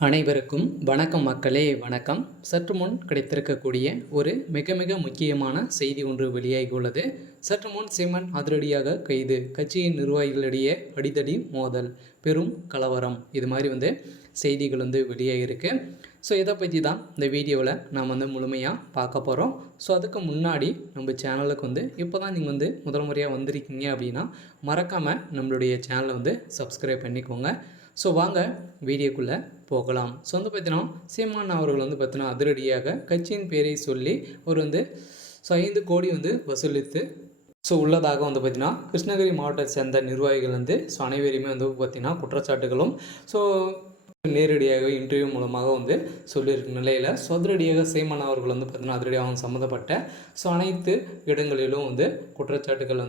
அனைவருக்கும் வணக்கம் மக்களே, வணக்கம். சற்று முன் கிடைத்திருக்கக்கூடிய ஒரு மிக மிக முக்கியமான செய்தி ஒன்று வெளியாகியுள்ளது. சற்று முன் சீமான் அதிரடியாக கைது, கட்சியின் நிர்வாகிகளிடையே அடிதடி மோதல், பெரும் கலவரம், இது மாதிரி செய்திகள் வெளியாகிருக்கு. ஸோ இதை பற்றி தான் இந்த வீடியோவில் நாம் முழுமையாக பார்க்க போகிறோம். ஸோ அதுக்கு முன்னாடி நம்ம சேனலுக்கு இப்போ தான் நீங்கள் முதல் முறையாக வந்திருக்கீங்க அப்படின்னா மறக்காமல் நம்மளுடைய சேனலை சப்ஸ்கிரைப் பண்ணிக்கோங்க. ஸோ வாங்க வீடியோக்குள்ளே போகலாம். ஸோ பார்த்தீங்கன்னா சீமான் அவர்கள் பார்த்தீங்கன்னா அதிரடியாக கட்சியின் பேரை சொல்லி ஒரு 5 கோடி வசூலித்து உள்ளதாக பார்த்திங்கன்னா கிருஷ்ணகிரி மாவட்டத்தை சேர்ந்த நிர்வாகிகள் ஸோ அனைவரையுமே பார்த்திங்கன்னா குற்றச்சாட்டுகளும் நேரடியாக இன்டர்வியூ மூலமாக சொல்லியிருக்க நிலையில் அதிரடியாக சீமான் அவர்கள் பார்த்திங்கன்னா அதிரடியாக சம்மந்தப்பட்ட அனைத்து இடங்களிலும் குற்றச்சாட்டுகள்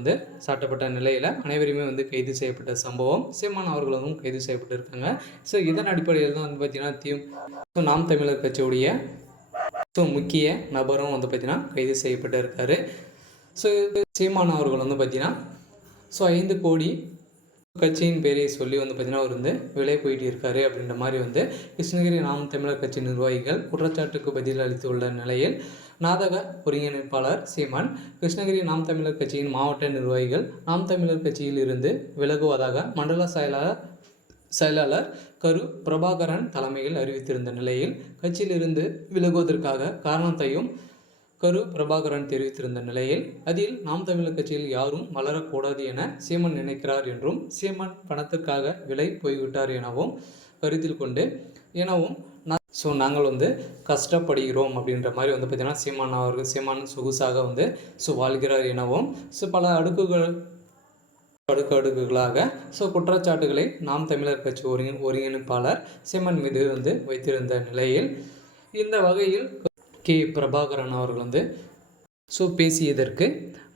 சாட்டப்பட்ட நிலையில் அனைவரையுமே கைது செய்யப்பட்ட சம்பவம். சீமான் அவர்களும் கைது செய்யப்பட்டிருக்காங்க. ஸோ இதன் அடிப்படையில் தான் பார்த்திங்கன்னா நாம் தமிழர் கட்சியுடைய முக்கிய நபரும் பார்த்திங்கன்னா கைது செய்யப்பட்டு இருக்காரு. ஸோ சீமான் அவர்கள் பார்த்திங்கன்னா 5 கோடி கட்சியின் பேரை சொல்லி பார்த்திங்கன்னா அவர் விலை போயிட்டு இருக்காரு அப்படின்ற மாதிரி கிருஷ்ணகிரி நாம் தமிழர் கட்சி நிர்வாகிகள் குற்றச்சாட்டுக்கு பதில் அளித்துள்ள நிலையில் நாடக ஒருங்கிணைப்பாளர் சீமான் கிருஷ்ணகிரி நாம் தமிழர் கட்சியின் மாவட்ட நிர்வாகிகள் நாம் தமிழர் கட்சியில் இருந்து விலகுவதாக மண்டல செயலாளர் கரு பிரபாகரன் தலைமையில் அறிவித்திருந்த நிலையில் கட்சியிலிருந்து விலகுவதற்காக காரணத்தையும் கரு பிரபாகரன் தெரிவித்திருந்த நிலையில் அதில் நாம் தமிழர் கட்சியில் யாரும் வளரக்கூடாது என சீமான் நினைக்கிறார் என்றும் சீமான் பணத்திற்காக விலை போய்விட்டார் எனவும் கருத்தில் கொண்டு நாங்கள் கஷ்டப்படுகிறோம் அப்படின்ற மாதிரி பார்த்திங்கன்னா சீமான் சொகுசாக வாழ்கிறார் எனவும் பல அடுக்குகளாக குற்றச்சாட்டுகளை நாம் தமிழர் கட்சி ஒருங்கிணைப்பாளர் சீமான் மீது வைத்திருந்த நிலையில் இந்த வகையில் கே பிரபாகரன் அவர்கள் பேசியதற்கு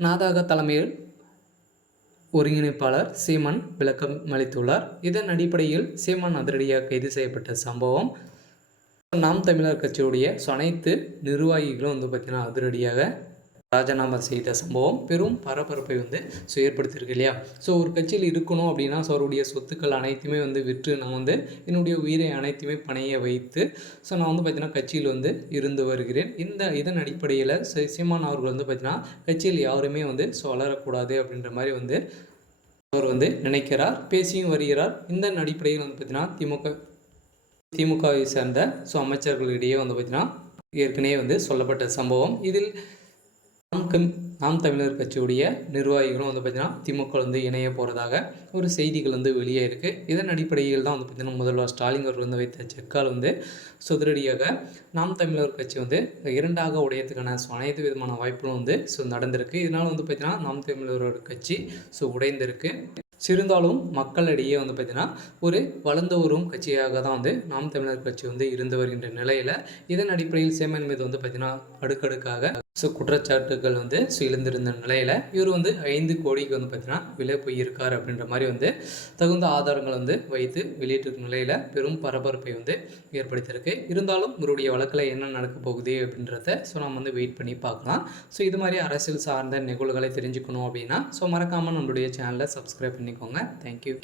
நாடக தலைமையில் ஒருங்கிணைப்பாளர் சீமான் விளக்கம் அளித்துள்ளார். இதன் அடிப்படையில் சீமான் அதிரடியாக கைது செய்யப்பட்ட சம்பவம் நாம் தமிழர் கட்சியுடைய அனைத்து நிர்வாகிகளும் பார்த்திங்கன்னா அதிரடியாக ராஜினாமா செய்த சம்பவம் பெரும் பரபரப்பை ஏற்படுத்தியிருக்கு இல்லையா. ஸோ ஒரு கட்சியில் இருக்கணும் அப்படின்னா அவருடைய சொத்துக்கள் அனைத்துமே விற்று நான் என்னுடைய உயிரை அனைத்துமே பணைய வைத்து நான் பார்த்திங்கன்னா கட்சியில் இருந்து வருகிறேன். இதன் அடிப்படையில் சீமான் அவர்கள் பார்த்திங்கன்னா கட்சியில் யாருமே வளரக்கூடாது அப்படின்ற மாதிரி அவர் நினைக்கிறார், பேசியும் வருகிறார். இந்த அடிப்படையில் பார்த்திங்கன்னா திமுகவை சேர்ந்த அமைச்சர்களிடையே பார்த்திங்கன்னா ஏற்கனவே சொல்லப்பட்ட சம்பவம். இதில் நாம் தமிழர் கட்சியுடைய நிர்வாகிகளும் பார்த்திங்கன்னா திமுக இணைய போகிறதாக ஒரு செய்திகள் வெளியே இருக்குது. இதன் அடிப்படையில் தான் பார்த்திங்கன்னா முதல்வர் ஸ்டாலின் அவர்கள் வைத்த செக்கால் சுதிரடியாக நாம் தமிழர் கட்சி இரண்டாக உடையத்துக்கான அனைத்து விதமான வாய்ப்புகளும் நடந்திருக்கு. இதனால் பார்த்திங்கன்னா நாம் தமிழரோட கட்சி உடைந்திருக்கு. சிறந்தாலும் மக்களிடையே பார்த்திங்கன்னா ஒரு வளர்ந்து வரும் கட்சியாக தான் நாம் தமிழர் கட்சி இருந்து வருகின்ற நிலையில் இதன் அடிப்படையில் சீமான் மீது பார்த்திங்கன்னா அடுக்கடுக்காக குற்றச்சாட்டுகள் எழுந்திருந்த நிலையில் இவர் 5 கோடிக்கு பார்த்திங்கன்னா விலை போயிருக்கார் அப்படின்ற மாதிரி தகுந்த ஆதாரங்கள் வைத்து வெளியிட்டிருக்க நிலையில் பெரும் பரபரப்பை ஏற்படுத்தியிருக்கு. இருந்தாலும் இவருடைய வழக்கில் என்ன நடக்க போகுது அப்படின்றத நம்ம வெயிட் பண்ணி பார்க்கலாம். இது மாதிரி அரசியல் சார்ந்த நிகழ்வுகளை தெரிஞ்சுக்கணும் அப்படின்னா மறக்காமல் நம்மளுடைய சேனலை சப்ஸ்கிரைப் பண்ணிக்கோங்க. தேங்க்யூ.